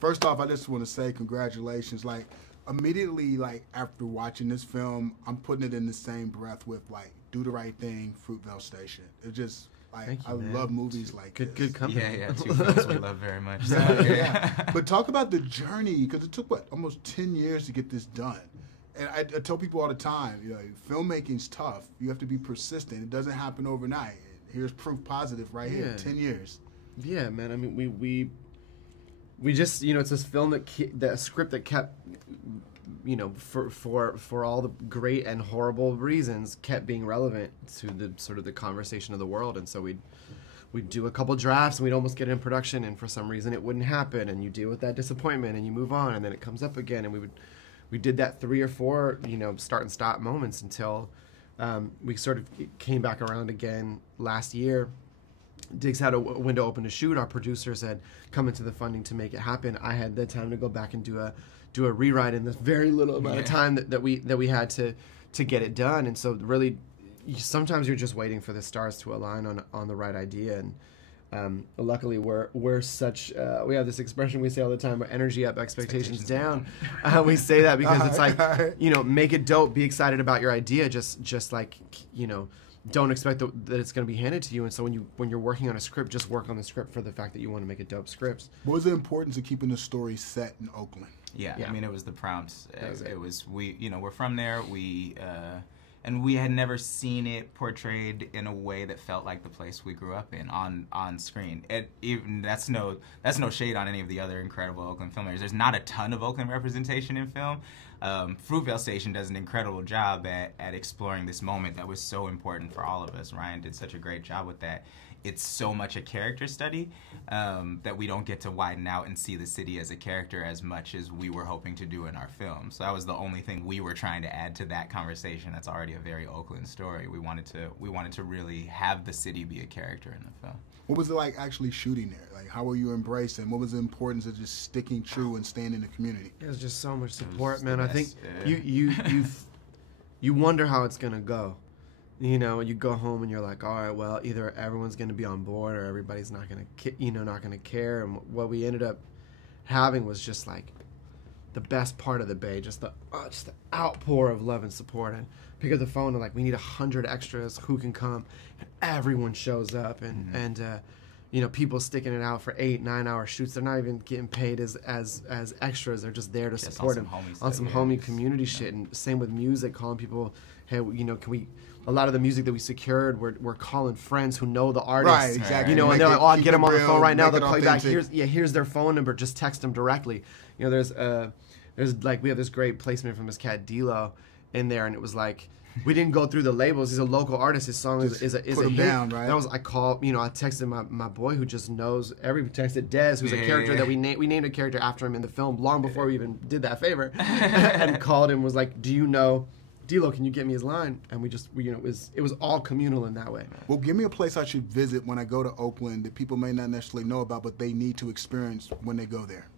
First off, I just want to say congratulations. Like, immediately, like, after watching this film, I'm putting it in the same breath with, like, Do the Right Thing, Fruitvale Station. It just, like, I love movies like this. Good company. Yeah, two films we love very much. So, yeah. But talk about the journey, because it took, what, almost 10 years to get this done. And I tell people all the time, you know, filmmaking's tough. You have to be persistent. It doesn't happen overnight. Here's proof positive right here, 10 years. Yeah, man. I mean, we just, you know, it's this film that script that kept, you know, for all the great and horrible reasons, kept being relevant to the sort of the conversation of the world. And so we'd do a couple drafts and we'd almost get it in production, and for some reason it wouldn't happen, and you deal with that disappointment and you move on, and then it comes up again, and we did that 3 or 4, you know, start and stop moments until we sort of came back around again last year. Diggs had a window open to shoot. Our producers had come into the funding to make it happen. I had the time to go back and do a rewrite in this very little amount of time that we had to get it done. And so really, sometimes you're just waiting for the stars to align on the right idea. And luckily, we're such we have this expression we say all the time: energy up, expectations down. We say that because it's like, you know, make it dope, be excited about your idea, just like, you know, don't expect that it's going to be handed to you. And so when you're working on a script, just work on the script for the fact that you want to make a dope script. What was the importance of keeping the story set in Oakland? Yeah, I mean, it was the prompts. It was we're from there. And we had never seen it portrayed in a way that felt like the place we grew up in on screen. That's no shade on any of the other incredible Oakland filmmakers. There's not a ton of Oakland representation in film. Fruitvale Station does an incredible job at exploring this moment that was so important for all of us. Ryan did such a great job with that. It's so much a character study that we don't get to widen out and see the city as a character as much as we were hoping to do in our film. So that was the only thing we were trying to add to that conversation. That's already a very Oakland story. We wanted to really have the city be a character in the film. What was it like actually shooting there? Like, how were you embracing? What was the importance of just sticking true and staying in the community? There's just so much support, man. I think you wonder how it's gonna go. You know, you go home and you're like, all right, well, either everyone's going to be on board or everybody's not going to, not going to care. And what we ended up having was just like the best part of the Bay, just the outpour of love and support. And pick up the phone and like, we need 100 extras. Who can come? And everyone shows up, and you know, people sticking it out for 8-9 hour shoots. They're not even getting paid as extras. They're just there to support them on some homie community shit. And same with music, calling people, hey, you know, can we? A lot of the music that we secured, we're calling friends who know the artists. Right, exactly. You know, and they're like, oh, I'll get them on the phone right now. They'll call you back. Here's their phone number. Just text them directly. You know, there's like, we have this great placement from his cat D-Lo in there, and it was like, we didn't go through the labels. He's a local artist. His song is a hit. Down, right? That was, I texted my boy who just knows texted Dez, who's a character that we named a character after him in the film long before we even did that favor, and called him, was like, do you know D-Lo, can you get me his line? And it was all communal in that way. Well, give me a place I should visit when I go to Oakland that people may not necessarily know about, but they need to experience when they go there.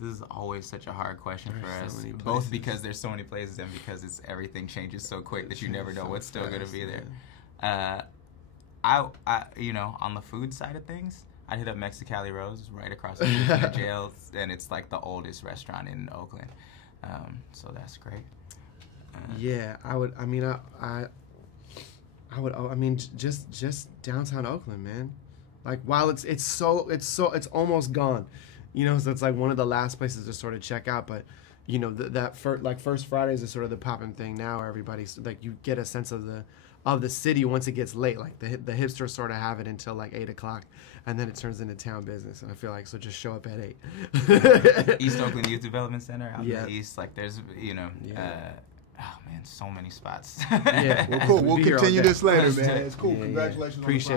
This is always such a hard question for us, both because there's so many places and because everything changes so quick that you never know what's still going to be there. I on the food side of things, I'd hit up Mexicali Rose right across the street from the jail, and it's like the oldest restaurant in Oakland. So that's great. Yeah, I would. I mean, just downtown Oakland, man. Like, while it's almost gone, you know. So it's like one of the last places to sort of check out. But you know, First Fridays is sort of the popping thing now. Where everybody's like, you get a sense of the city once it gets late. Like the hipsters sort of have it until like 8 o'clock, and then it turns into town business. And I feel like, so just show up at 8. East Oakland Youth Development Center out in the east. Like there's oh man, so many spots. Yeah, well, cool. We'll continue this later, man. It's cool. Congratulations. Appreciate it.